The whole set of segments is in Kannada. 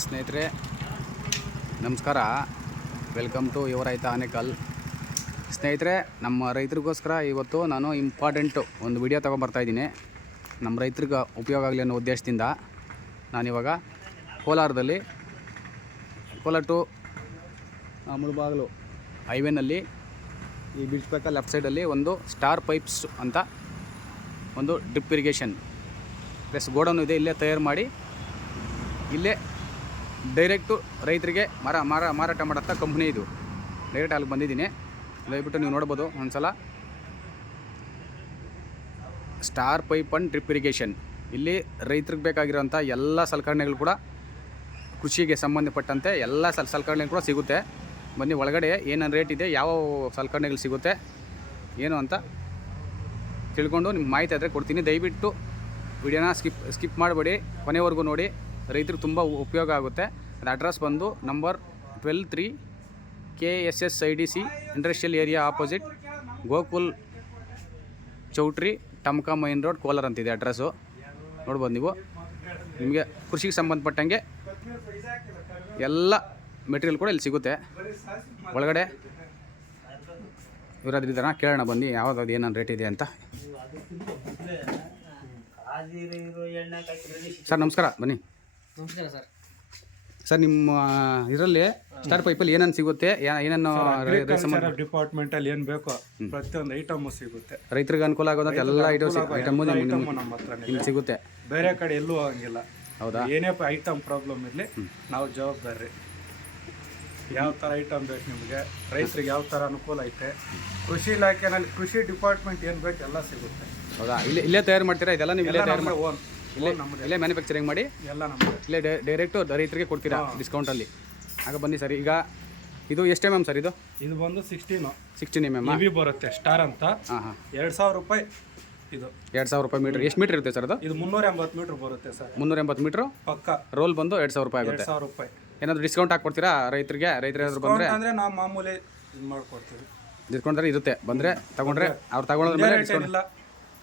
ಸ್ನೇಹಿತರೆ, ನಮಸ್ಕಾರ. ವೆಲ್ಕಮ್ ಟು ಯುವ ರೈತ ಆನೆಕಲ್ ಸ್ನೇಹಿತರೆ, ನಮ್ಮ ರೈತರಿಗೋಸ್ಕರ ಇವತ್ತು ನಾನು ಇಂಪಾರ್ಟೆಂಟು ಒಂದು ವಿಡಿಯೋ ತೊಗೊಂಬರ್ತಾಯಿದ್ದೀನಿ ನಮ್ಮ ರೈತರಿಗೆ ಉಪಯೋಗ ಆಗಲಿ ಅನ್ನೋ ಉದ್ದೇಶದಿಂದ ನಾನಿವಾಗ ಕೋಲಾರದಲ್ಲಿ ಕೋಲಾರ ಟು ಮುಳುಬಾಗಿಲು ಹೈವೇನಲ್ಲಿ ಈ ಬಿಡ್ಸ್ಬೇಕ ಲೆಫ್ಟ್ ಸೈಡಲ್ಲಿ ಒಂದು ಸ್ಟಾರ್ ಪೈಪ್ಸ್ ಅಂತ ಒಂದು ಡ್ರಿಪ್ ಇರಿಗೇಷನ್ ಪ್ಲಸ್ ಗೋಡೌನ್ ಇದೆ, ಇಲ್ಲೇ ತಯಾರು ಮಾಡಿ ಇಲ್ಲೇ ಡೈರೆಕ್ಟು ರೈತರಿಗೆ ಮರ, ಮಾರ, ಮಾರಾಟ ಮಾಡೋಂಥ ಕಂಪ್ನಿ ಇದು. ಡೈರೆಕ್ಟ್ ಅಲ್ಲಿಗೆ ಬಂದಿದ್ದೀನಿ. ದಯವಿಟ್ಟು ನೀವು ನೋಡ್ಬೋದು ಒಂದ್ಸಲ. Star pipe and drip irrigation ಇಲ್ಲಿ ರೈತರಿಗೆ ಬೇಕಾಗಿರೋಂಥ ಎಲ್ಲ ಸಲಕರಣೆಗಳು ಕೂಡ ಕೃಷಿಗೆ ಸಂಬಂಧಪಟ್ಟಂತೆ ಎಲ್ಲ ಸಲ, ಸಲಕರಣೆಗಳು ಕೂಡ ಸಿಗುತ್ತೆ. ಬನ್ನಿ, ಒಳಗಡೆ ಏನೇನು ರೇಟ್ ಇದೆ, ಯಾವ ಸಲಕರಣೆಗಳು ಸಿಗುತ್ತೆ, ಏನು ಅಂತ ತಿಳ್ಕೊಂಡು ನಿಮ್ಗೆ ಮಾಹಿತಿ ಆದರೆ ಕೊಡ್ತೀನಿ. ದಯವಿಟ್ಟು ವಿಡಿಯೋನ ಸ್ಕಿಪ್ ಸ್ಕಿಪ್ ಮಾಡಬೇಡಿ. ಕೊನೆವರೆಗೂ ನೋಡಿ. ರೈತರಿಗೆ ತುಂಬ ಉಪಯೋಗ ಆಗುತ್ತೆ. ಅದು ಅಡ್ರೆಸ್ ಬಂದು number twelve three K S S I D C industrial area opposite Gokul Choultry Tamaka main road Kolar ಅಂತಿದೆ ಅಡ್ರೆಸ್ಸು ನೋಡ್ಬೋದು ನೀವು. ನಿಮಗೆ ಕೃಷಿಗೆ ಸಂಬಂಧಪಟ್ಟಂಗೆ ಎಲ್ಲ ಮೆಟೀರಿಯಲ್ ಕೂಡ ಇಲ್ಲಿ ಸಿಗುತ್ತೆ. ಒಳಗಡೆ ಇವರಾದ್ರೆ ಇದ್ದಾರ ಕೇಳೋಣ ಬನ್ನಿ ಯಾವ್ದು ಏನೇನು ರೇಟ್ ಇದೆ ಅಂತ. ಸರ್ ನಮಸ್ಕಾರ ಬನ್ನಿ. ನಮಸ್ಕಾರ ಸರ್. ಸರ್ ನಿಮ್ಮ ಇದರಲ್ಲಿ ಸ್ಟಾರ್ ಪೈಪಲ್ಲಿ ಏನೇನು ಸಿಗುತ್ತೆ? ಯಾ- ಏನೇನು ರೈ- ರೈ- ಸಂಬಂಧ ಡಿಪಾರ್ಟ್ಮೆಂಟ್ ಅಲ್ಲಿ ಏನ್ ಬೇಕೋ ಪ್ರತಿಯೊಂದು ಐಟಮ್ ಸಿಗುತ್ತೆ. ರೈತರಿಗೆ ಅನುಕೂಲ ಆಗೋದಂತ ಎಲ್ಲ ಐಟಮ್ಸ್ ಐಟಮು ಐಟಮ್ ನಮ್ಮ ಹತ್ರನೇ ಇಲ್ಲಿ ಸಿಗುತ್ತೆ. ಬೇರೆ ಕಡೆ ಎಲ್ಲೂ ಹೋಗಂಗಿಲ್ಲ. ಹೌದಾ? ಏನೇ ಐಟಮ್ ಪ್ರಾಬ್ಲಮ್ ಇರಲಿ ನಾವು ಜವಾಬ್ದಾರಿ. ಯಾವ ಥರ ಐಟಮ್ ಬೇಕು ನಿಮಗೆ? ರೈತರಿಗೆ ಯಾವ ಥರ ಅನುಕೂಲ ಐತೆ? ಕೃಷಿ ಇಲಾಖೆನಲ್ಲಿ ಕೃಷಿ ಡಿಪಾರ್ಟ್ಮೆಂಟ್ ಏನು ಬೇಕು ಎಲ್ಲ ಸಿಗುತ್ತೆ. ಹೌದಾ? ಇಲ್ಲೇ ಇಲ್ಲೇ ತಯಾರು ಮಾಡ್ತೀರಾ? ಇದೆಲ್ಲ ನೀವು ಇಲ್ಲೇ ತಯಾರು ಓನ್ ಇಲ್ಲೇ ಮ್ಯಾನುಫ್ಯಾಕ್ಚರಿಂಗ್ ಮಾಡಿ. ಎಲ್ಲ ನಮ್ಮದೇ ಇಲ್ಲೇ ಡೈರೆಕ್ಟು ರೈತರಿಗೆ ಕೊಡ್ತೀರಾ ಡಿಸ್ಕೌಂಟಲ್ಲಿ ಆಗ ಬನ್ನಿ ಸರ್ ಈಗ ಇದು ಎಷ್ಟು ಎಂ ಎಂ ಸರ್ ಇದು? ಇದು ಬಂದು ಸಿಕ್ಸ್ಟೀನು ಸಿಕ್ಸ್ಟೀನ್ ಎಂ ಎಂ ಇವಿ ಬರುತ್ತೆ ಸ್ಟಾರ್ ಅಂತ. ಹಾಂ ಹಾಂ. ಎರಡು ಸಾವಿರ ರೂಪಾಯಿ ಇದು. ಎರಡು ಸಾವಿರ ರೂಪಾಯಿ ಮೀಟರ್ ಎಷ್ಟು ಮೀಟರ್ ಇರುತ್ತೆ ಸರ್ ಅದು? ಇದು ಮುನ್ನೂರ ಎಂಬತ್ತು ಮೀಟ್ರ್ ಬರುತ್ತೆ ಸರ್. ಮುನ್ನೂರ ಎಂಬತ್ತು ಮೀಟ್ರು ಪಕ್ಕ. ರೋಲ್ ಬಂದು ಎರಡು ಸಾವಿರ ರೂಪಾಯಿ ಆಗುತ್ತೆ. ಸಾವಿರ ರೂಪಾಯಿ. ಏನಾದರೂ ಡಿಸ್ಕೌಂಟ್ ಹಾಕ್ಕೊಡ್ತೀರಾ ರೈತರಿಗೆ? ರೈತರು ಹೆಸರು ಬಂದರೆ? ಅಂದರೆ ನಾವು ಮಾಮೂಲಿ ಇದು ಮಾಡ್ಕೊಡ್ತೀವಿ. ಡಿಸ್ಕೌಂಟ್ ಇರುತ್ತೆ. ಬಂದರೆ ತಗೊಂಡ್ರೆ ಅವ್ರು ಮೇಲೆ ಡಿಸ್ಕೌಂಟ್ ಇಲ್ಲ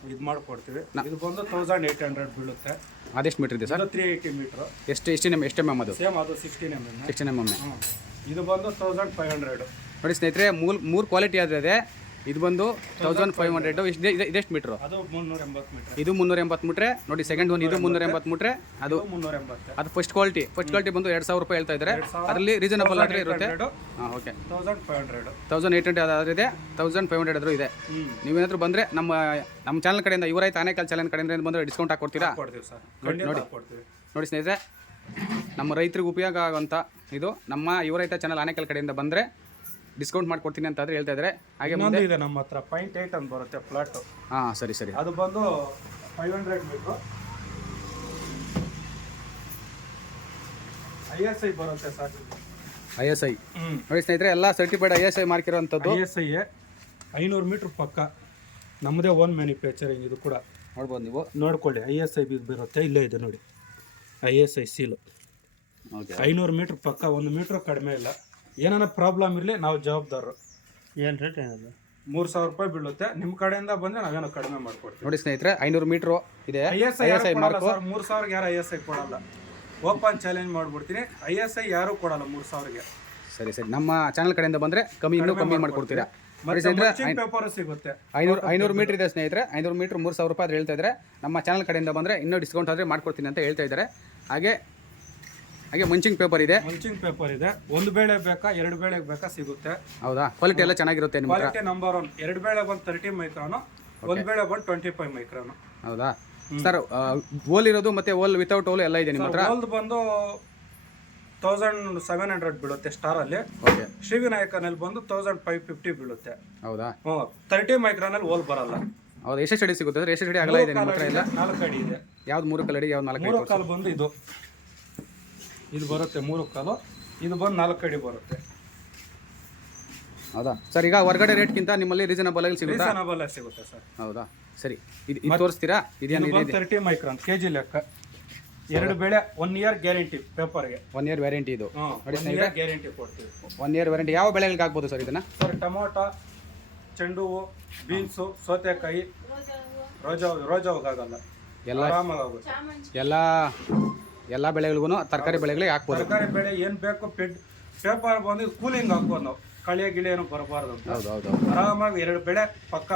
ಇದು ಮಾಡ್ಕೊಡ್ತೀವಿ. ಇದು ಬಂದು ತೌಸಂಡ್ ಏಯ್ಟ್ ಹಂಡ್ರೆಡ್ ಬೀಳುತ್ತೆ. ಅದೆಷ್ಟು ಮೀಟ್ರ್ ಇದೆ ಸರ್? ತ್ರೀ ಏಯ್ಟಿ ಮೀಟ್ರ್ ಎಷ್ಟು ಎಷ್ಟು ಎಂ ಎಷ್ಟು ಎಂ ಎಂ ಅದು? ಸೇಮ್ ಅದು sixteen M M sixteen M M ಇದು ಬಂದು ತೌಸಂಡ್ ಫೈವ್ ಹಂಡ್ರೆಡ್ ನೋಡಿ ಸ್ನೇಹಿತರೆ ಮೂರು ಮೂರು ಕ್ವಾಲಿಟಿ ಆದ್ರೆ ಇದು ಬಂದು ತೌಸಂಡ್ ಫೈವ್ ಹಂಡ್ರೆಡು ಇಷ್ಟು ಇದೆಷ್ಟು ಮೀಟ್ರು? ಅದು ಮುನ್ನೂರ ಎಂಬತ್ತು ಮೀಟ್ರ್. ಇದು ಮುನ್ನೂರ ಎಂಬತ್ತು ಮೀಟ್ರೆ. ನೋಡಿ ಸೆಕೆಂಡ್ ಒನ್ ಇದು ಮುನ್ನೂರ ಎಂಬತ್ತು ಮೀಟ್ರೆ. ಅದು ಅದು ಮುನ್ನೂರ ಎಂಬತ್ತು ಅದು ಫಸ್ಟ್ ಕ್ವಾಲಿಟಿ ಫಸ್ಟ್ ಕ್ವಾಲಿಟಿ ಬಂದು ಎರಡು ಸಾವಿರ ರೂಪಾಯಿ ಹೇಳ್ತಾ ಇದ್ದಾರೆ. ಅದರಲ್ಲಿ ರೀಸನಬಲ್ ಆದರೆ ಇರುತ್ತೆ. ಹಾಂ okay thousand five hundred thousand eight hundred ಆದ್ರೂ ಇದೆ. ತೌಸಂಡ್ ಫೈವ್ ಹಂಡ್ರೆಡ್ ಆದರೂ ಇದೆ. ನೀವೇನಾದರೂ ಬಂದರೆ ನಮ್ಮ ನಮ್ಮ ಚಾನಲ್ ಕಡೆಯಿಂದ ಇವರೈತೆ ಆನೇಕಲ್ ಚಾನಲ್ ಕಡೆಯಿಂದ ಬಂದರೆ ಡಿಸ್ಕೌಂಟ್ ಹಾಕ್ಕೊಡ್ತೀರಾ ಕೊಡ್ತೀವಿ ಸರ್. ನೋಡಿ ನೋಡಿ ಸ್ನೇಹಿತರೆ ನಮ್ಮ ರೈತರಿಗೆ ಉಪಯೋಗ ಆಗುವಂಥ ಇದು. ನಮ್ಮ ಇವರೈತ ಚಾನಲ್ ಆನೇಕಲ್ ಕಡೆಯಿಂದ ಬಂದರೆ ಡಿಸ್ಕೌಂಟ್ ಮಾಡ್ಕೊಡ್ತೀನಿ ಅಂತ ಆದ್ರೆ ಹೇಳ್ತಾ ಇದ್ರೆ. ಹಾಗೆ ಮುಂದೆ ಇನ್ನೊಂದು ಇದೆ ನಮ್ಮ ಹತ್ರ ಪಾಯಿಂಟ್ ಏಟ್ ಅಂತ ಬರುತ್ತೆ ಫ್ಲಾಟ್ ಹಾಂ ಸರಿ ಸರಿ. ಅದು ಬಂದು five hundred metre I S I ಬರುತ್ತೆ ಸರ್ ಐ ಎಸ್ ಐ ಹ್ಞೂ ನೋಡಿ ಸ್ನೇಹಿತರೆ ಎಲ್ಲ certified I S I mark ಇರುವಂಥದ್ದು ಐ ಎಸ್ ಐ ಐನೂರು ಮೀಟ್ರ್ ಪಕ್ಕ. ನಮ್ಮದೇ ಓನ್ ಮ್ಯಾನುಫ್ಯಾಕ್ಚರಿಂಗ್ ಇದು ಕೂಡ. ನೋಡ್ಬೋದು ನೀವು. ನೋಡ್ಕೊಳ್ಳಿ ಐ ಎಸ್ ಐ ಬರುತ್ತೆ ಇಲ್ಲೇ ಇದೆ ನೋಡಿ. I S I seal okay ಐನೂರು ಮೀಟ್ರ್ ಪಕ್ಕ ಒಂದು ಮೀಟ್ರ್ ಕಡಿಮೆ ಇಲ್ಲ. ಏನಾರ ಪ್ರಾಬ್ಲಮ್ ಇರಲಿ ನಾವು ಜವಾಬ್ದಾರರು. ಏನು ರೇಟ್ ಏನದು? ಮೂರು ಸಾವಿರ ರೂಪಾಯಿ ಬೀಳುತ್ತೆ. ನಿಮ್ಮ ಕಡೆಯಿಂದ ಬಂದರೆ ನಾವೇನೋ ಕಡಿಮೆ ಮಾಡ್ಕೊಡ್ತೀವಿ. ನೋಡಿ ಸ್ನೇಹಿತರೆ ಐನೂರು ಮೀಟ್ರು ಇದೆ. I S I I S I mark. Sir? ಮೂರು ಸಾವಿರಕ್ಕೆ ಯಾರು ಐ ಎಸ್ ಐ ಕೊಡಲ್ಲ. ಓಪನ್ ಚಾಲೆಂಜ್ ಮಾಡ್ಬಿಡ್ತೀನಿ. ಐ ಎಸ್ ಐ ಯಾರೂ ಕೊಡಲ್ಲ ಮೂರು ಸಾವಿರಗೆ ಸರಿ ಸರಿ. ನಮ್ಮ ಚಾನಲ್ ಕಡೆಯಿಂದ ಬಂದರೆ ಕಮ್ಮಿ ಇನ್ನೂ ಕಮ್ಮಿ ಮಾಡ್ಕೊಡ್ತೀರಾ? ನೋಡಿ ಮತ್ತೆ ಸ್ನೇಹಿತರೆ ಪೇಪರ್ ಸಿಗುತ್ತೆ? ಐನೂರು ಐನೂರು ಮೀಟರ್ ಇದೆ ಸ್ನೇಹಿತರೆ. ಐನೂರು ಮೀಟ್ರ್ ಮೂರು ಸಾವಿರ ರೂಪಾಯಿ ಆದ್ರೆ ಹೇಳ್ತಾ ಇದ್ದಾರೆ. ನಮ್ಮ ಚಾನಲ್ ಕಡೆಯಿಂದ ಬಂದರೆ ಇನ್ನೂ ಡಿಸ್ಕೌಂಟ್ ಆದರೆ ಮಾಡ್ಕೊಡ್ತೀನಿ ಅಂತ ಹೇಳ್ತಾ ಇದ್ದಾರೆ. ಹಾಗೆ ಹಾಗೆ ಮಂಚಿಂಗ್ ಪೇಪರ್ ಇದೆ. ಮಂಚಿಂಗ್ ಪೇಪರ್ ಇದೆ. ಒಂದು ಬೇಳೆ ಬೇಕಾ ಎರಡು ಬೇಳೆ ಬೇಕಾ ಸಿಗುತ್ತೆ. ಹೌದಾ? ಕ್ವಾಲಿಟಿ ಎಲ್ಲ ಚೆನ್ನಾಗಿರುತ್ತೆ ನಿಮ್ಮ ಹತ್ರ. ಕ್ವಾಲಿಟಿ ನಂಬರ್ ಒನ್ ಎರಡು ಬೇಳೆ ಬಂದು ತರ್ಟಿ ಮೈಕ್ರಾನು ಒಂದು ಬೇಳೆ ಬಂದು ಟ್ವೆಂಟಿ ಫೈವ್ ಮೈಕ್ರಾನು ಹೌದಾ ಸರ್ ಓಲ್ ಇರೋದು ಮತ್ತೆ ಓಲ್ ವಿತೌಟ್ ಓಲ್ ಎಲ್ಲ ಇದೆ ನಿಮ್ಮ ಹತ್ರ? ಗೋಲ್ಡ್ ಬಂದು ತೌಸಂಡ್ ಸೆವೆನ್ ಹಂಡ್ರೆಡ್ ಬೀಳುತ್ತೆ ಸ್ಟಾರಲ್ಲಿ ಓಕೆ ಶ್ರೀವಿನಾಯಕನಲ್ಲಿ ಬಂದು ತೌಸಂಡ್ ಫೈವ್ ಫಿಫ್ಟಿ ಬೀಳುತ್ತೆ. ಹೌದಾ? ಹ್ಞೂ ತರ್ಟಿ ಮೈಕ್ರಾನಲ್ಲಿ ಓಲ್ ಬರಲ್ಲ. ಹೌದು ಎಷ್ಟು ಅಡಿ ಸಿಗುತ್ತೆ ಸರ್ ಎಷ್ಟು ಅಡಿ ಅಗಲ ಇದೆ ನಿಮ್ಮ ಹತ್ರ ಎಲ್ಲ? ನಾಲ್ಕು ಅಡಿ ಇದೆ. ಯಾವ್ದು ಮೂರು ಕಲಡಿ ಯಾವ್ದು ನಾಲ್ಕು ಮೂರು ಕಾಲು ಬಂದು ಇದು. ಇದು ಬರುತ್ತೆ ಮೂರು ಕಾಲು. ಇದು ಬಂದು ನಾಲ್ಕು ಅಡಿ ಬರುತ್ತೆ. ಹೌದಾ? ಸರ್ ಈಗ ಹೊರಗಡೆ ರೇಟ್ಗಿಂತ ನಿಮ್ಮಲ್ಲಿ ರೀಸನಬಲ್ ಆಗಿ ಸಿಗುತ್ತಾ? ರೀಸನಬಲ್ ಸಿಗುತ್ತೆ ಸರ್. ಹೌದಾ? ಸರಿ. ಇದು ಇದು ತೋರಿಸ್ತೀರಾ? ಇದೇನು ತರ್ಟಿ ಮೈಕ್ರಾನ್ ಕೆ ಜಿ ಲೆಕ್ಕ. ಎರಡು ಬೆಳೆ ಒನ್ ಇಯರ್ ಗ್ಯಾರಂಟಿ ಪೇಪರ್ಗೆ ಒನ್ ಇಯರ್ ವ್ಯಾರಂಟಿ ಇದು. ಗ್ಯಾರಂಟಿ ಕೊಡ್ತೀವಿ. ಒನ್ ಇಯರ್ ವ್ಯಾರಂಟಿ ಯಾವ ಬೆಳೆಗಳಿಗೆ ಆಗ್ಬೋದು ಸರ್ ಇದನ್ನ? ಸರ್ ಟೊಮೊಟೊ ಚೆಂಡು ಹೂವು ಬೀನ್ಸು ಸೌತೆಕಾಯಿ ರೋಜಾ ರೋಜಾ ಹೋಗಾಗಲ್ಲ ಎಲ್ಲ ಎಲ್ಲ ಎಲ್ಲ ಬೆಳೆಗಳಿಗೂ ತರಕಾರಿ ಬೆಳೆಗಳಿಗೆ ಹಾಕ್ಬೋದು. ತರಕಾರಿ ಬೆಳೆ ಏನು ಬೇಕು ಪೆಡ್ ಪೇಪರ್ ಬಂದು ಕೂಲಿಂಗ್ ಹಾಕ್ಬೋದು ನಾವು. ಕಳೆ ಗಿಳೆ ಏನು ಬರಬಾರ್ದು ಅಂತ. ಹೌದು ಹೌದು ಹೌದು. ಆರಾಮಾಗಿ ಎರಡು ಬೆಳೆ ಪಕ್ಕ.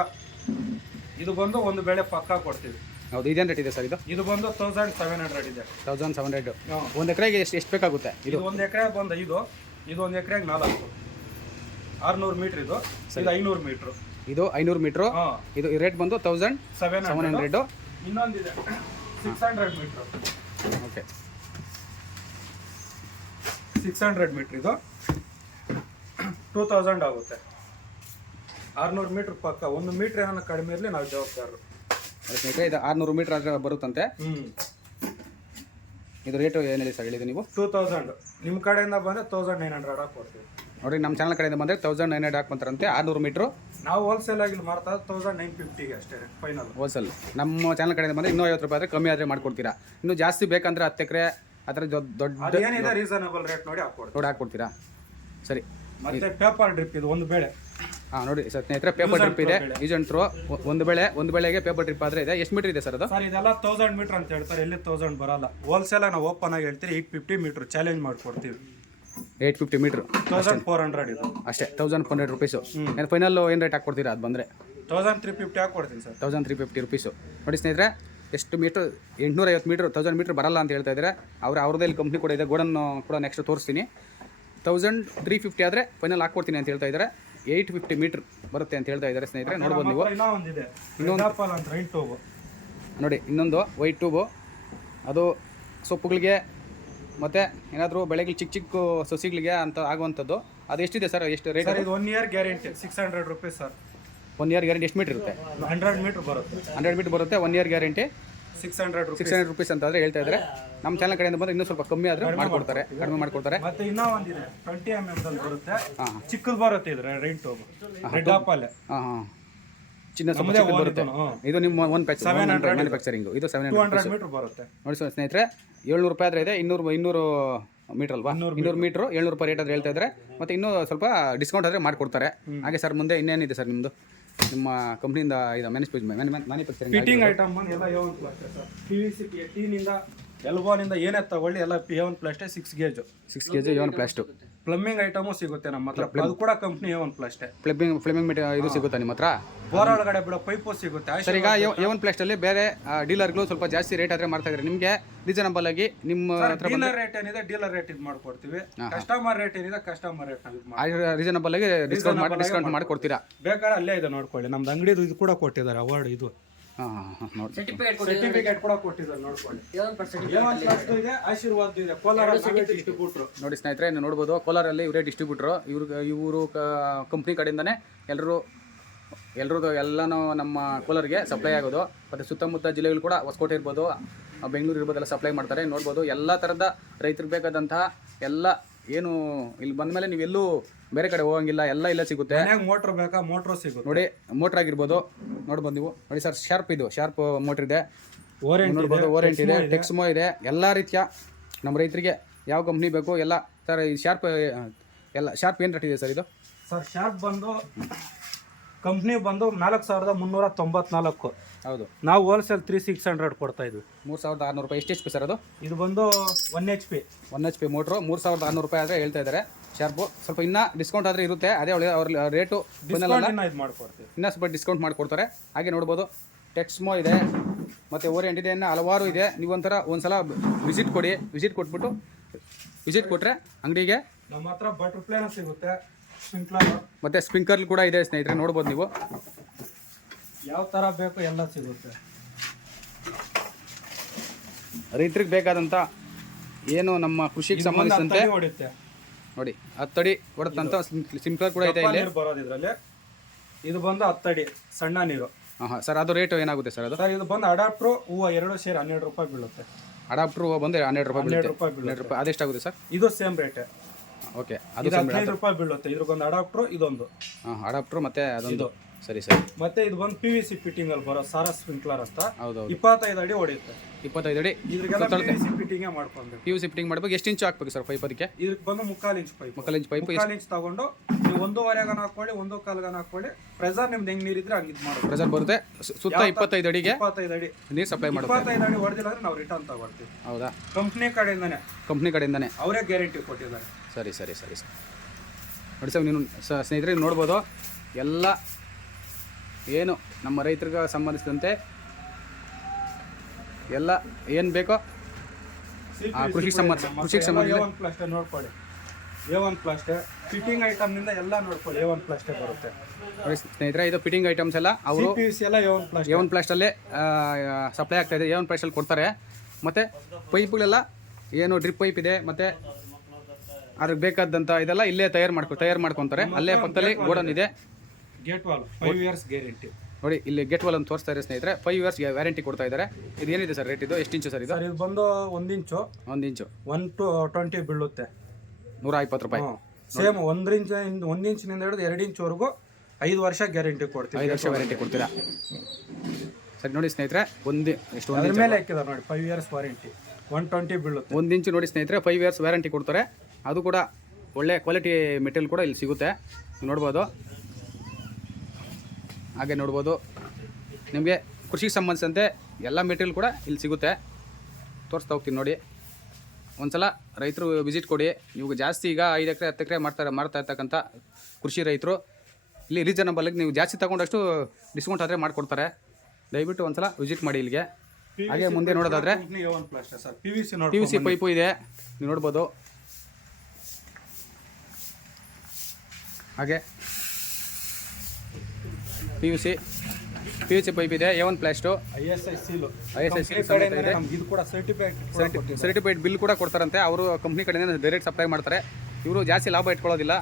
ಇದು ಬಂದು ಒಂದು ಬೆಳೆ ಪಕ್ಕ ಕೊಡ್ತೀವಿ. ಹೌದು ಇದೇನು ರೇಟ್ ಇದೆ ಸರ್ ಇದು? ಇದು ಬಂದು ತೌಸಂಡ್ ಸೆವೆನ್ ಹಂಡ್ರೆಡ್ ಇದೆ. Thousand seven hundred. ಒಂದು ಎಕರೆಗೆ ಎಷ್ಟು ಎಷ್ಟು ಬೇಕಾಗುತ್ತೆ ಇದು? ಇದು ಒಂದು ಎಕರೆ ಬಂದು ಇದು ಇದು ಒಂದು ಎಕರೆಗೆ ನಾಲ್ಕು. ಆರ್ನೂರು ಮೀಟ್ರ್ ಇದು. ಇದು ಐನೂರು ಮೀಟ್ರು ಇದು ಐನೂರು ಮೀಟ್ರು ಹಾಂ. ಇದು ರೇಟ್ ಬಂದು thousand seven seven hundred hundred ಇನ್ನೊಂದಿದೆ. Six hundred metre okay six hundred metre ಇದು. ಟೂ ತೌಸಂಡ್ ಆಗುತ್ತೆ. ಆರ್ನೂರು ಮೀಟ್ರ್ ಪಕ್ಕ. ಒಂದು ಮೀಟ್ರ್ ಏನಾರ ಕಡಿಮೆ ಇರಲಿ ನಾವು ಜವಾಬ್ದಾರರು. ಅದಕ್ಕೆ ಇದು ಆರ್ನೂರು ಮೀಟ್ರ್ ಆದರೆ ಬರುತ್ತಂತೆ. ಇದು ರೇಟು ಏನಿದೆ ಸರ್ ಹೇಳಿದೆ ನೀವು? ಟೂ ತೌಸಂಡ್ ನಿಮ್ಮ ಕಡೆಯಿಂದ ಬಂದರೆ ತೌಸಂಡ್ ನೈನ್ ಹಂಡ್ರೆಡ್ ಕೊಡ್ತೀವಿ. ನೋಡಿ ನಮ್ಮ ಚಾನಲ್ ಕಡೆಯಿಂದ ಬಂದರೆ ತೌಸಂಡ್ ನೈನ್ ಹಂಡ್ರೆಡ್ ಹಾಕ್ಕೊಂತಾರಂತೆ ಆರ್ನೂರು ಮೀಟ್ರು ನಾವು ಹೋಲ್ಸೇಲ್ ಆಗಿ ಮಾರ್ತಾ ತೌಸಂಡ್ ನೈನ್ ಫಿಫ್ಟಿಗೆ ಅಷ್ಟೇ ಫೈನಲ್ ಹೋಲ್ಸೇಲ್ ನಮ್ಮ ಚಾನಲ್ ಕಡೆಯಿಂದ ಬಂದರೆ ಇನ್ನೂ ಐವತ್ತು ರೂಪಾಯಿ ಆದರೆ ಕಮ್ಮಿ ಆದರೆ ಮಾಡ್ಕೊಡ್ತೀರಾ. ಇನ್ನೂ ಜಾಸ್ತಿ ಬೇಕಂದ್ರೆ ಹತ್ತು ಎಕರೆ ಆ ಥರ ದೊಡ್ಡ ಏನಿದೆ ರೀಸನಬಲ್ ರೇಟ್ ನೋಡಿ ಹಾಕ್ಕೊಡ್ತೀವಿ ನೋಡಿ ಹಾಕ್ಕೊಡ್ತೀರಾ? ಸರಿ. ಮತ್ತೆ ಪೇಪರ್ ಡ್ರಿಪ್ ಇದು ಒಂದು ಬೆಳೆ. ಹಾಂ ನೋಡಿ ಸರ್ ಸ್ನೇಹಿತರೆ ಪೇಪರ್ ಡ್ರಿಪ್ ಇದೆ. ಈಜಂಟ್ರು ಒಂದು ಬೆಳೆ ಒಂದು ಬೆಳೆಗೆ ಪೇಪರ್ ಡ್ರಿಪ್ ಆದರೆ ಇದೆ. ಎಷ್ಟು ಮೀಟರ್ ಇದೆ ಸರ್ ಅದು? ಸರ್ ಇದೆಲ್ಲ ತೌಸಂಡ್ ಮೀಟರ್ ಅಂತ ಹೇಳ್ತಾರೆ. ಎಲ್ಲಿ ತೌಸಂಡ್ ಬರಲ್ಲ. ಹೋಲ್ಸೇಲ್ ನಾವು ಓಪನ್ ಆಗಿ ಹೇಳ್ತೀರಿ ಏಟ್ ಫಿಫ್ಟಿ ಮೀಟರ್ ಚಾಲೆಂಜ್ ಮಾಡ್ಕೊಡ್ತೀವಿ. Eight fifty metre thousand four hundred ಇದು. ಅಷ್ಟೇ ತೌಸಂಡ್ ಫೋರ್ ಹಂಡ್ರೆಡ್ ರುಪೀಸು ಏನು ಫೈನಲ್ ಏನು ರೇಟ್ ಹಾಕ್ಕೊಡ್ತೀರಾ? ಅದು ಬಂದರೆ. Thousand three fifty ಹಾಕ್ಕೊಡ್ತೀನಿ sir. Thousand three fifty rupees ನೋಡಿ ಸ್ನೇಹಿತರೆ ಎಷ್ಟು ಮೀಟ್ರ್ ಎಂಟುನೂರ ಐವತ್ತು ಮೀಟ್ರ್ ತೌಸಂಡ್ ಮೀಟ್ರ್ ಬರಲ್ಲ ಅಂತ ಹೇಳ್ತಾ ಇದ್ದಾರೆ. ಅವ್ರ ಅವ್ರದ್ದೇ ಇಲ್ಲಿ ಕಂಪ್ನಿ ಕೂಡ ಇದೆ. ಗೋಡನ್ನು ಕೂಡ ನೆಕ್ಸ್ಟ್ ತೋರಿಸ್ತೀನಿ. ತೌಸಂಡ್ ತ್ರೀ ಫಿಫ್ಟಿ ಆದರೆ ಫೈನಲ್ ಹಾಕ್ಕೊಡ್ತೀನಿ ಅಂತ ಹೇಳ್ತಾ ಇದ್ದಾರೆ. ಏಯ್ಟ್ ಫಿಫ್ಟಿ ಮೀಟ್ರ್ ಬರುತ್ತೆ ಅಂತ ಹೇಳ್ತಾ ಇದ್ದಾರೆ ಸ್ನೇಹಿತರೆ ನೋಡ್ಬೋದು ನೀವು. ನೋಡಿ ಇನ್ನೊಂದು ವೈಟ್ ಟ್ಯೂಬು ಅದು ಸೊಪ್ಪುಗಳಿಗೆ ಮತ್ತು ಏನಾದರೂ ಬೆಳಗ್ಗೆ ಚಿಕ್ಕ ಚಿಕ್ಕ ಸಸಿಗಳಿಗೆ ಅಂತ ಆಗುವಂಥದ್ದು. ಅದು ಎಷ್ಟಿದೆ ಸರ್? ಎಷ್ಟು rate one year guarantee six hundred rupees sir one year guarantee ಎಷ್ಟು ಮೀಟರ್ ಇರುತ್ತೆ? ಹಂಡ್ರೆಡ್ ಮೀಟರ್ ಬರುತ್ತೆ. ಹಂಡ್ರೆಡ್ ಮೀಟರ್ ಬರುತ್ತೆ one year guarantee six hundred six hundred rupees ಅಂತ ಆದರೆ ಹೇಳ್ತಾ ಇದ್ದಾರೆ ನಮ್ಮ ಚಾನಲ್ ಕಡೆಯಿಂದ ಬಂದರೆ ಇನ್ನೂ ಸ್ವಲ್ಪ ಕಮ್ಮಿ ಆದರೆ ಮಾಡ್ಕೊಡ್ತಾರೆ ಕಡಿಮೆ ಮಾಡ್ಕೊಡ್ತಾರೆ. ಮತ್ತೆ ಇನ್ನೂ ಒಂದಿದೆ ಟ್ವೆಂಟಿ ಎಂ ಎಂ ಬರುತ್ತೆ. ಚಿಕ್ಕದು ಬರುತ್ತೆ ಇದ್ರೆ ಟೋಬು ರೆಡ್ ಆಪಲ್ ಹಾಂ ಹಾಂ. ಚಿನ್ನ own ಬರುತ್ತೆ. ಇದು, ನಿಮ್ಮ ಒನ್ ಪ್ಯಾಚ್ 700 ಮ್ಯಾನುಫ್ಯಾಕ್ಚರಿಂಗು ಇದು ಸೆವೆನ್ ಹಂಡ್ರೆಡ್ ಹಂಡ್ರೆಡ್ ಮೀಟರ್ ಬರುತ್ತೆ. ನೋಡಿ ಸರ್ ಸ್ನೇಹಿತರೆ ಏಳ್ನೂರು ರೂಪಾಯಿ ಆದರೆ ಇದೆ ಇನ್ನೂರು ಇನ್ನೂರು ಮೀಟರ್ ಅಲ್ವಾ? ಇನ್ನೂರು ಮೀಟ್ರು ಏಳ್ನೂರು ರೂಪಾಯಿ ರೇಟ್ ಆದರೆ ಹೇಳ್ತಾ ಇದ್ದಾರೆ ಮತ್ತು ಇನ್ನೂ ಸ್ವಲ್ಪ ಡಿಸ್ಕೌಂಟ್ ಆದರೆ ಮಾಡಿಕೊಡ್ತಾರೆ. ಹಾಗೆ ಸರ್ ಮುಂದೆ ಇನ್ನೇನಿದೆ ಸರ್ ನಿಮ್ಮದು ನಿಮ್ಮ ಕಂಪ್ನಿಯಿಂದ ಇದು ಮ್ಯಾನುಫ್ಯಾಕ್ಚರಿಂಗ್ ಮ್ಯಾನುಫ್ಯಾಕ್ಚರಿಂಗ್ ಫಿಟ್ಟಿಂಗ್ ಐಟಮ್ ಎಲ್ಲ ಯಾವ ಪಿ ವಿ ಸಿ ಟೀನಿಂದ ಎಲ್ಬೋನಿಂದ ಏನೇ ತಗೊಳ್ಳಿ ಎಲ್ಲ P one one ಪ್ಲಾಸ್ಟೇ six gauge six K G plus Plast plumbing item ಸಿಗುತ್ತೆ ನಮ್ಮ ಹತ್ರ. ಅದು ಕೂಡ ಕಂಪ್ನಿ ಎ. ಒನ್ ಪ್ಲಾಸ್ಟೇ ಫ್ಲಿಮ್ಮಿಂಗ್ ಮೀಟ್ ಇದು ಸಿಗುತ್ತಾ ನಿಮ್ಮ ಹತ್ರ? ಬೋರ್ ಒಳಗಡೆ ಬಿಡೋ ಪೈಪು ಸಿಗುತ್ತೆ. ಸರ್ ಈಗ ಎವನ್ ಪ್ಲಾಸ್ಟಲ್ಲಿ ಬೇರೆ ಡೀಲರ್ಗಳು ಸ್ವಲ್ಪ ಜಾಸ್ತಿ ರೇಟ್ ಆದರೆ ಮಾಡ್ತಾ ಇದ್ದಾರೆ ನಿಮಗೆ ರೀಸನಬಲ್ ಆಗಿ ನಿಮ್ಮ ಹತ್ರ ಡೀಲರ್ ರೇಟ್ ಏನಿದೆ ಡೀಲರ್ ರೇಟ್ ಇದು ಮಾಡ್ಕೊಡ್ತೀವಿ. ಕಸ್ಟಮರ್ ರೇಟ್ ಏನಿದೆ ಕಸ್ಟಮರ್ ರೇಟ್ ಇದು ರೀಸನಬಲ್ ಆಗಿ ಡಿಸ್ಕೌಂಟ್ ಮಾಡಿ ಡಿಸ್ಕೌಂಟ್ ಮಾಡಿ ಕೊಡ್ತೀರಾ ಬೇಕಾದ್ರೆ ಅಲ್ಲೇ ಇದೆ ನೋಡ್ಕೊಳ್ಳಿ. ನಮ್ದು ಅಂಗಡಿ ಇದು ಕೂಡ ಕೊಟ್ಟಿದ್ದಾರೆ ಅವಾರ್ಡ್ ಇದು. ಹಾಂ ಹಾಂ ನೋಡಿ ಸರ್ಟಿಫಿಕೇಟ್ ಕೂಡ ಕೊಟ್ಟಿದ್ದಾರೆ ನೋಡ್ಕೊಳ್ಳಿ. A1 plus ಇದೆ ಆಶೀರ್ವಾದ್ ಇದೆ. ಕೋಲಾರ ಡಿಸ್ಟ್ರಿಬ್ಯೂಟ್ರು ನೋಡಿ ಸ್ನೇಹಿತರೆ ನೀವು ನೋಡ್ಬೋದು ಕೋಲಾರಲ್ಲಿ ಇವರೇ ಡಿಸ್ಟ್ರಿಬ್ಯೂಟರ್ ಇವ್ರು ಇವರು ಕಂಪ್ನಿ ಕಡೆಯಿಂದನೇ ಎಲ್ಲರೂ ಎಲ್ಲರೂ ಎಲ್ಲನೂ ನಮ್ಮ ಕೋಲಾರಿಗೆ ಸಪ್ಲೈ ಆಗೋದು. ಮತ್ತು ಸುತ್ತಮುತ್ತ ಜಿಲ್ಲೆಗಳು ಕೂಡ ಹೊಸಕೋಟೆ ಇರ್ಬೋದು ಬೆಂಗಳೂರು ಇರ್ಬೋದು ಎಲ್ಲ ಸಪ್ಲೈ ಮಾಡ್ತಾರೆ. ನೋಡ್ಬೋದು ಎಲ್ಲ ಥರದ ರೈತರಿಗೆ ಬೇಕಾದಂತಹ ಎಲ್ಲ ಏನು ಇಲ್ಲಿ ಬಂದಮೇಲೆ ನೀವೆಲ್ಲೂ ಬೇರೆ ಕಡೆ ಹೋಗಂಗಿಲ್ಲ ಎಲ್ಲ ಇಲ್ಲ ಸಿಗುತ್ತೆ. ಮೋಟರ್ ಬೇಕಾ? ಮೋಟ್ರು ಸಿಗುತ್ತೆ. ನೋಡಿ ಮೋಟ್ರ್ ಆಗಿರ್ಬೋದು. ನೋಡ್ಬೋದು ನೀವು. ನೋಡಿ ಸರ್ ಶಾರ್ಪ್ ಇದು ಶಾರ್ಪ್ ಮೋಟ್ರ್ ಇದೆ. ನೋಡ್ಬೋದು ಓರೆಂಟ್ ಇದೆ ಟೆಕ್ಸ್ಮೋ ಇದೆ. ಎಲ್ಲ ರೀತಿಯ ನಮ್ಮ ರೈತರಿಗೆ ಯಾವ ಕಂಪ್ನಿ ಬೇಕು ಎಲ್ಲ ಸರ್ ಈ ಶಾರ್ಪ್ ಎಲ್ಲ ಶಾರ್ಪ್ ಏನು ರೇಟ್ ಇದೆ ಸರ್ ಇದು? ಸರ್ ಶಾರ್ಪ್ ಬಂದು ಕಂಪ್ನಿ ಬಂದು ನಾಲ್ಕು ಸಾವಿರದ ಮುನ್ನೂರ ತೊಂಬತ್ನಾಲ್ಕು. ಹೌದು. ನಾವು ಹೋಲ್ಸೇಲ್ ತ್ರೀ ಸಿಕ್ಸ್ ಹಂಡ್ರೆಡ್ ಕೊಡ್ತಾ ಇದ್ವಿ. ಮೂರು ಸಾವಿರದ ಆರ್ನೂರು ರೂಪಾಯಿ ಎಷ್ಟು ಎಚ್ ಪಿ ಸರ್ ಅದು? ಇದು ಬಂದು one H P one H P motor ಮೂರು ಸಾವಿರದ ಆರುನೂರು ರೂಪಾಯಿ ಆದರೆ ಹೇಳ್ತಾ ಇದ್ದಾರೆ ಶಾರ್ಪು ಸ್ವಲ್ಪ ಇನ್ನೂ ಡಿಸ್ಕೌಂಟ್ ಆದರೆ ಇರುತ್ತೆ. ಅದೇ ಒಳ್ಳೆ ಅವ್ರ ರೇಟು ಇದು ಮಾಡ್ಕೊಡ್ತೀವಿ. ಇನ್ನೂ ಸ್ವಲ್ಪ ಡಿಸ್ಕೌಂಟ್ ಮಾಡಿಕೊಡ್ತಾರೆ. ಹಾಗೆ ನೋಡ್ಬೋದು. ಟೆಕ್ಸ್ಮೋ ಇದೆ. ಮತ್ತು ಓರಿಯಂಟ್ ಇದೆ. ಇನ್ನು ಹಲವಾರು ಇದೆ. ನೀವೊಂಥರ ಒಂದ್ಸಲ ವಿಸಿಟ್ ಕೊಡಿ. ವಿಸಿಟ್ ಕೊಟ್ಬಿಟ್ಟು ವಿಸಿಟ್ ಕೊಟ್ಟರೆ ಅಂಗಡಿಗೆ ನಮ್ಮ ಹತ್ರ ಬಟರ್ ಪ್ಲೇನ್ ಸಿಗುತ್ತೆ. ಸ್ಪ್ರಿಂಕ್ಲರ್ ಮತ್ತು ಸ್ಪ್ರಿಂಕಲ್ ಕೂಡ ಇದೆ ಸ್ನೇಹಿತರೆ. ನೋಡ್ಬೋದು ನೀವು. ಯಾವ ಥರ ಬೇಕು ಎಲ್ಲ ಸಿಗುತ್ತೆ. ರೈತರಿಗೆ ಬೇಕಾದಂಥ ಏನು ನಮ್ಮ ಕೃಷಿಗೆ ಸಂಬಂಧಿಸಿದಂತೆ ಹೊಡಿತೆ ನೋಡಿ ಹತ್ತಡಿ ಕೊಡುತ್ತಂತ ಸಿಂಪಲ್ ಕೂಡ ಇದೆ ಇಲ್ಲಿ. ನೀರು ಬರೋದು ಇದರಲ್ಲಿ. ಇದು ಬಂದು ಹತ್ತಡಿ ಸಣ್ಣ ನೀರು. ಹಾ ಹಾಂ ಸರ್ ಅದು ರೇಟ್ ಏನಾಗುತ್ತೆ ಸರ್ ಅದು? ಸರ್ ಇದು ಬಂದು ಅಡಾಪ್ಟ್ರು ಹೂವು ಎರಡು ಸೇರಿ ಹನ್ನೆರಡು ರೂಪಾಯಿ ಬೀಳುತ್ತೆ. ಅಡಾಪ್ಟ್ರು ಬಂದು ಹನ್ನೆರಡು ರೂಪಾಯಿ ಹನ್ನೆರಡು ಬೀಳುತ್ತೆ. ರೂಪಾಯಿ ಹನ್ನೆರಡು ಬೀಳುತ್ತೆ ರೂಪಾಯಿ. ಅದೆಷ್ಟಾಗುತ್ತೆ ಸರ್? ಇದು ಸೇಮ್ ರೇಟ್ ಓಕೆ ಅದು ಇದು ಹದಿನೈದು ರೂಪಾಯಿ ಬೀಳುತ್ತೆ. ಇದ್ರಗೊಂದು ಅಡಾಪ್ಟ್ರು ಇದೊಂದು. ಹಾಂ ಅಡಾಪ್ಟ್ರು ಮತ್ತೆ ಅದೊಂದು. ಸರಿ ಸರಿ. ಮತ್ತೆ ಇದು ಬಂದು ಪಿ ವಿ ಸಿ ಫಿಟ್ಟಿಂಗ್ ಅಲ್ಲಿ ಬರೋ ಸಾರಾ ಸ್ಪ್ರಿಂಕ್ಲರ್ ಅಂತ. ಹೌದು ಇಪ್ಪತ್ತೈದು ಅಡಿ ಹೊಡೆಯುತ್ತೆ. ಇಪ್ಪತ್ತೈದು ಅಡಿ? ಇದ್ರಿಗೆಲ್ಲ ಪಿ ವಿ ಸಿ ಫಿಟ್ಟಿಂಗ್ ಮಾಡ್ಕೊಂಡು ಪಿ ಯು ಸಿ ಫಿಟ್ಟಿಂಗ್ ಮಾಡ್ಬೇಕು. ಎಷ್ಟು ಇಂಚು ಹಾಕ್ಬೇಕು ಸರ್ ಪೈಪ್ ಅದಕ್ಕೆ? ಇದಕ್ಕೆ ಬಂದು ಮುಕ್ಕಾಲು ಇಂಚ್ ಪೈಪ್ ಮುಕ್ಕಾಲು ಇಂಚ್ ಪೈಪ್ ಮುಕ್ಕಾಲು ಇಂಚ್ ತಗೊಂಡು ನೀವು ಒಂದೂವರೆಗನ ಹಾಕೊಳ್ಳಿ ಒಂದು ಕಾಲ್ಗನ ಹಾಕೊಳ್ಳಿ ಪ್ರೆಸರ್ ನಿಮ್ದು ಹೆಂಗ್ ನೀರಿದ್ರೆ ಹಂಗೆ ಇದು ಮಾಡೋದು ಪ್ರೆಸರ್ ಬರುತ್ತೆ. ಸು- ಸುತ್ತ ಇಪ್ಪತ್ತೈದು ಅಡಿಗೆ ಇಪ್ಪತ್ತೈದು ಅಡಿ. ನೀರು ಸಪ್ಲೈ ಮಾಡೋದು ಇಪ್ಪತ್ತೈದು ಅಡಿ ಹೊಡೆದಿಲ್ಲ ಅಂದ್ರೆ ನಾವು ರಿಟರ್ನ್ ತಗೊಳ್ತೀವಿ. ಹೌದಾ? ಕಂಪ್ನಿ ಕಡೆಯಿಂದನೇ. ಕಂಪ್ನಿ ಕಡೆಯಿಂದನೇ. ಅವರೇ ಗ್ಯಾರಂಟಿ ಕೊಟ್ಟಿದ್ದಾರೆ. ಸರಿ ಸರಿ ಸರಿ ಸರ್. ನೋಡಿ ಸರ್ ನೀನು ಸ್ನೇಹಿತರಿಗೆ ಸ್ನೇಹಿತರೆ ನೋಡ್ಬೋದು. ಎಲ್ಲ ಏನು ನಮ್ಮ ರೈತರಿಗೆ ಸಂಬಂಧಿಸಿದಂತೆ ಎಲ್ಲ ಏನು ಬೇಕೋ ಆ, ಕೃಷಿಗೆ ಸಂಬಂಧ ಕೃಷಿಗೆ ಸಂಬಂಧ ನೋಡ್ಕೊಳ್ಳಿ ಎ ಒನ್ ಪ್ಲಾಸ್ಟೆ ಫಿಟ್ಟಿಂಗ್ ಐಟಮ್ನಿಂದ ಎಲ್ಲ ನೋಡ್ಕೊಳ್ಳಿ ಎ ಒನ್ ಪ್ಲಾಸ್ಟೆ ಬರುತ್ತೆ. ನೋಡಿ ಸ್ನೇಹಿತರೆ ಇದು ಫಿಟ್ಟಿಂಗ್ ಐಟಮ್ಸ್ ಎಲ್ಲ ಅವರು ಎಲ್ಲ A one Plast A one ಪ್ಲಾಸ್ಟಲ್ಲೇ supply ಆಗ್ತಾ ಇದೆ. ಎ ಒನ್ ಪ್ಲಾಸ್ಟಲ್ಲಿ ಕೊಡ್ತಾರೆ. ಮತ್ತು ಪೈಪ್ಗಳೆಲ್ಲ ಏನು ಡ್ರಿಪ್ ಪೈಪ್ ಇದೆ ಮತ್ತು ಅದಕ್ಕೆ ಬೇಕಾದಂಥ ಇದೆಲ್ಲ ಇಲ್ಲೇ ತಯಾರು ಮಾಡ್ಕೊ ತಯಾರು ಮಾಡ್ಕೊತಾರೆ. ಅಲ್ಲೇ ಪಕ್ಕದಲ್ಲಿ ಗೋಡನ್ ಇದೆ. Gate valve five years guarantee ನೋಡಿ ಇಲ್ಲಿ ಗೆಟ್ ವಾಲ್ ಅಂತ ತೋರಿಸ್ತಾ ಇದ್ದಾರೆ ಸ್ನೇಹಿತರೆ ಫೈವ್ ಇಯರ್ಸ್ ವ್ಯಾರಂಟಿ ಕೊಡ್ತಾ ಇದ್ದಾರೆ. ಇದು ಏನಿದೆ ಸರ್ ರೇಟ್ ಇದು? ಎಷ್ಟು ಇಂಚು ಸರ್ ಇದು? ಸರ್ ಇದು ಬಂದು ಒಂದು ಇಂಚು. ಒಂದು ಇಂಚು. ಒನ್ ಟು ಟ್ವೆಂಟಿ ಬೀಳುತ್ತೆ. ನೂರ ಇಪ್ಪತ್ತು ರೂಪಾಯಿ. ಸೇಮ್ ಒಂದು ಇಂಚ್ ಒಂದು ಇಂಚಿನಿಂದ ಹಿಡಿದು ಎರಡು ಇಂಚ್ವರೆಗೂ ಐದು ವರ್ಷ ಗ್ಯಾರಂಟಿ ಕೊಡ್ತೀವಿ. ಐದು ವರ್ಷ ವ್ಯಾರಂಟಿ ಕೊಡ್ತೀರಾ? ಸರಿ ನೋಡಿ ಸ್ನೇಹಿತರೆ ಒಂದು ಎಷ್ಟು ಅದ್ರ ಮೇಲೆ ಹಾಕಿದಾರೆ ನೋಡಿ five years warranty one twenty ಬೀಳುತ್ತೆ. ಒಂದು ಇಂಚು ನೋಡಿ ಸ್ನೇಹಿತರೆ ಫೈವ್ ಇಯರ್ಸ್ ವ್ಯಾರಂಟಿ ಕೊಡ್ತಾರೆ. ಅದು ಕೂಡ ಒಳ್ಳೆ ಕ್ವಾಲಿಟಿ ಮೆಟೀರಿಯಲ್ ಕೂಡ ಇಲ್ಲಿ ಸಿಗುತ್ತೆ. ನೋಡ್ಬೋದು. ಹಾಗೆ ನೋಡ್ಬೋದು. ನಿಮಗೆ ಕೃಷಿಗೆ ಸಂಬಂಧಿಸಿದಂತೆ ಎಲ್ಲ ಮೆಟೀರಿಯಲ್ ಕೂಡ ಇಲ್ಲಿ ಸಿಗುತ್ತೆ. ತೋರಿಸ್ತಾ ಹೋಗ್ತೀನಿ ನೋಡಿ. ಒಂದ್ಸಲ ರೈತರು ವಿಸಿಟ್ ಕೊಡಿ. ನೀವು ಜಾಸ್ತಿ ಈಗ ಐದು ಎಕರೆ ಹತ್ತು ಎಕರೆ ಮಾಡ್ತಾರೆ ಮಾಡ್ತಾ ಇರ್ತಕ್ಕಂಥ ಕೃಷಿ ರೈತರು ಇಲ್ಲಿ ರೀಸನಬಲ್ಗೆ ನೀವು ಜಾಸ್ತಿ ತಗೊಂಡಷ್ಟು ಡಿಸ್ಕೌಂಟ್ ಆದರೆ ಮಾಡಿಕೊಡ್ತಾರೆ. ದಯವಿಟ್ಟು ಒಂದ್ಸಲ ವಿಸಿಟ್ ಮಾಡಿ ಇಲ್ಲಿಗೆ. ಹಾಗೆ ಮುಂದೆ ನೋಡೋದಾದ್ರೆ P V C P U C pipe ಇದೆ. ನೀವು ನೋಡ್ಬೋದು. ಹಾಗೆ. P U C P U C pipe ಇದೆ A one Plast I S I seal I S I ಸಮೇತ ಇದೆ. ಇದು ಕೂಡ ಸರ್ಟಿಫಿಕೇಟ್ ಸರ್ಟಿಫೈಡ್ ಬಿಲ್ ಕೂಡ ಕೊಡ್ತಾರಂತೆ. ಅವರು ಕಂಪ್ನಿ ಕಡೆಯಿಂದ ಡೈರೆಕ್ಟ್ ಸಪ್ಲೈ ಮಾಡ್ತಾರೆ. ಇವರು ಜಾಸ್ತಿ ಲಾಭ ಇಟ್ಕೊಳ್ಳೋದಿಲ್ಲ.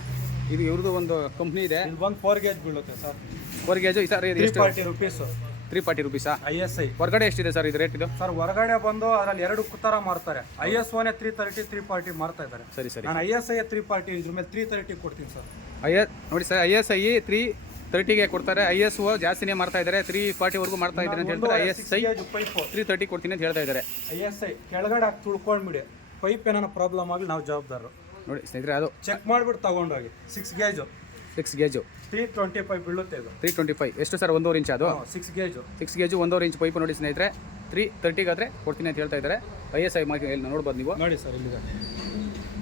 ಇದು ಇವ್ರದ್ದು ಒಂದು ಕಂಪ್ನಿ ಇದೆ. ಒಂದು ಫೋರ್ ಗೇಜ್ ಬೀಳುತ್ತೆ ಸರ್. ಫೋರ್ ಗೇಜು ಸರ್ ಇದು. ಎಷ್ಟು? ಫಾರ್ಟಿ ರುಪೀಸು ತ್ರೀ ಫಾರ್ಟಿ ರುಪೀಸಾ ಐ ಎಸ್ ಐ ಹೊರಗಡೆ ಎಷ್ಟಿದೆ ಸರ್ ಇದು ರೇಟ್ ಇದು? ಸರ್ ಹೊರಗಡೆ ಬಂದು ಅದರಲ್ಲಿ ಎರಡು ಥರ ಮಾರ್ತಾರೆ. ಐ ಎಸ್ ಒನೇ ತ್ರೀ ತರ್ಟಿ ತ್ರೀ ಫಾರ್ಟಿ ಮಾರ್ತಾ ಇದ್ದಾರೆ. ಸರಿ ಸರಿ. ನಾನು I S I three forty ಇದ್ರ ಮೇಲೆ ತ್ರೀ ತರ್ಟಿ ಕೊಡ್ತೀನಿ ಸರ್. ಐ ಎಸ್ ನೋಡಿ sir I S I three ತರ್ಟಿಗೆ ಕೊಡ್ತಾರೆ. ಐ ಎಸ್ ಓ ಜಾಸ್ತಿನೇ ಮಾಡ್ತಾ ಇದ್ದಾರೆ. ತ್ರೀ ಫಾರ್ಟಿವರೆಗೂ ಮಾಡ್ತಾ ಇದ್ದಾರೆ ಅಂತ ಹೇಳ್ತಾರೆ. I S I three thirty ಕೊಡ್ತೀನಿ ಅಂತ ಹೇಳ್ತಾ ಇದ್ದಾರೆ. ಐ ಎಸ್ ಐ ಕೆಳಗಡೆ ಹಾಕಿ ತುಳ್ಕೊಂಡ್ಬಿಡಿ. ಪೈಪ್ ಏನಾರ ಪ್ರಾಬ್ಲಮ್ ಆಗಲಿ ನಾವು ಜವಾಬ್ದಾರರು. ನೋಡಿ ಸ್ನೇಹಿತರೆ ಅದು ಚೆಕ್ ಮಾಡಿಬಿಟ್ಟು ತಗೊಂಡೋಗಿ. Six gauge six gauge three twenty five ಬೀಳುತ್ತೆ ಇದು. ತ್ರೀ ಟ್ವೆಂಟಿ ಫೈವ್ ಎಷ್ಟು ಸರ್ ಒಂದೂವರೆ ಇಂಚ್ ಅದು? ಸಿಕ್ಸ್ ಗೇಜು ಸಿಕ್ಸ್ ಗೇಜು ಒಂದೂವರೆ ಇಂಚ್ ಪೈಪ್ ನೋಡಿ ಸ್ನೇಹಿತರೆ. ತ್ರೀ ತರ್ಟಿಗಾದರೆ ಕೊಡ್ತೀನಿ ಅಂತ ಹೇಳ್ತಾ ಇದ್ದಾರೆ. ಐ ಎಸ್ ಐ ಮಾರ್ಕ್ ನೋಡ್ಬೋದು ನೀವು? ನೋಡಿ ಸರ್ ಇಲ್ಲಿದೆ.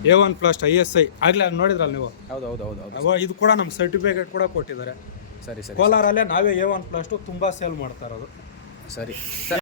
A one plus I S I ಆಗಲೇ ನೋಡಿದ್ರಲ್ಲ ನೀವು? ಹೌದು ಹೌದು ಹೌದು ಹೌದು. ಅವ ಇದು ಕೂಡ ನಮ್ಮ ಸರ್ಟಿಫಿಕೇಟ್ ಕೂಡ ಕೊಟ್ಟಿದ್ದಾರೆ. ಸರಿ ಸರಿ ಕೋಲಾರಲ್ಲೇ ನಾವೇ ಎ ಒನ್ ಪ್ಲಸ್ ತುಂಬ ಸೇಲ್ ಮಾಡ್ತಾ ಇರೋದು. ಸರಿ.